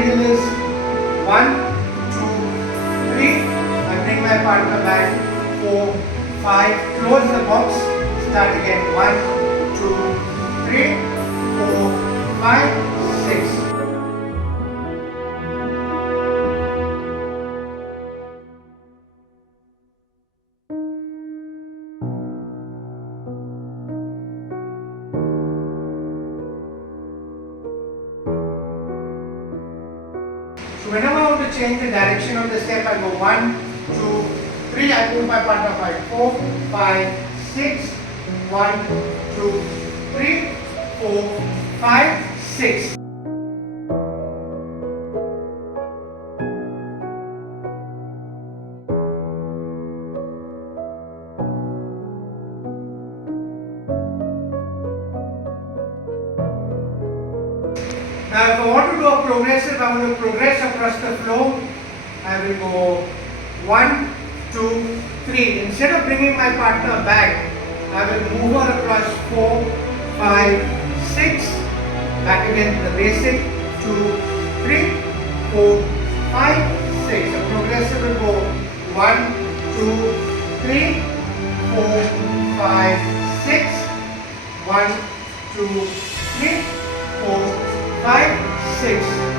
triangle is 1, 2, 3. I bring my partner back. 4, 5. Close the box. Start again. 1, 2, 3, 4, 5, 6. So whenever I want to change the direction of the step, I go 1, 2, 3. I move my partner by 4, 5, 6. 1, 2, 3, 4, 5, 6. Now if I want to do a progressive, I want to progress across the floor. I will go 1, 2, 3. Instead of bringing my partner back, I will move her across 4, 5, 6. Back again to the basic. 2, 3, 4, 5, 6. A progressive will go 1, 2, 3, 4, 5, 6. 1, 2, 3, 4, 5, 6.